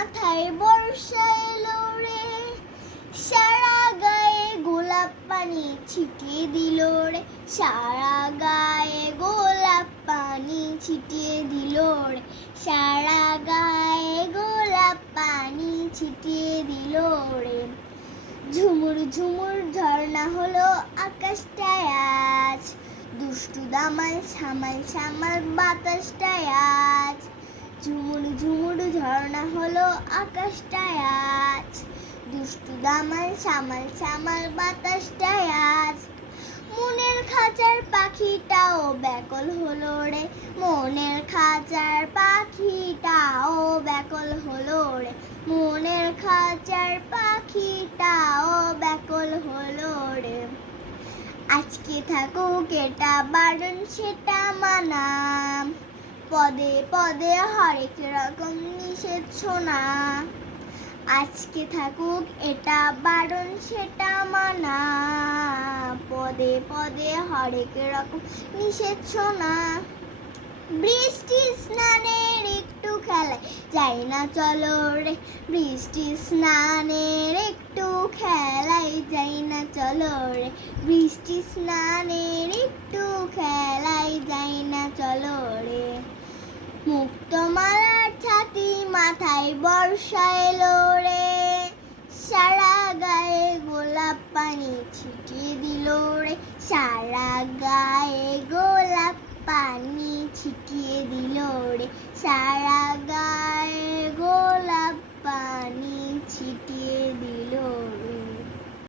মাথায় বর্ষা এলো রে, সারা গায়ে গোলাপ পানি ছিটিয়ে দিল রে, সারা গায়ে গোলাপ পানি ছিটিয়ে দিল রে, সারা গায়ে গোলাপ পানি ছিটিয়ে দিল রে। ঝুমুর ঝুমুর ঝর্ণা হলো আকাশটায় আজ, দুষ্টু দামাল সামাল সামাল বাতাসটায় আজ। ঝুমুর ঝুমুর ঝর্ণা হলো আকাশটায় আজ, দুষ্টু দামাল সামাল সামাল বাতাসটায় আজ। মনের খাঁচার পাখিটাও ব্যাকুল হলো রে, মনের খাঁচার পাখিটাও ব্যাকুল হলো রে, মনের খাঁচার পাখিটাও ব্যাকুল হলো রে। আজকে থাকুক এটা বারণ সেটা মানা, পদে পদে হরেক রকম নিষেধ শোনা। আজকে থাকুক এটা বারণ সেটা মানা, পদে পদে হরেক রকম নিষেধ শোনা। বৃষ্টি স্নানের একটু খেলায় যাই না চলো রে, বৃষ্টি স্নানের একটু খেলায় যাই না চলো রে, বৃষ্টি স্নানের একটু খেলায় যাই না চলো রে। মুক্তমালার ছাতি মাথায় বর্ষা এলো রে, সারা গায়ে গোলাপ পানি ছিটিয়ে দিল রে, সারা গায়ে গোলাপ পানি ছিটিয়ে দিল রে, সারা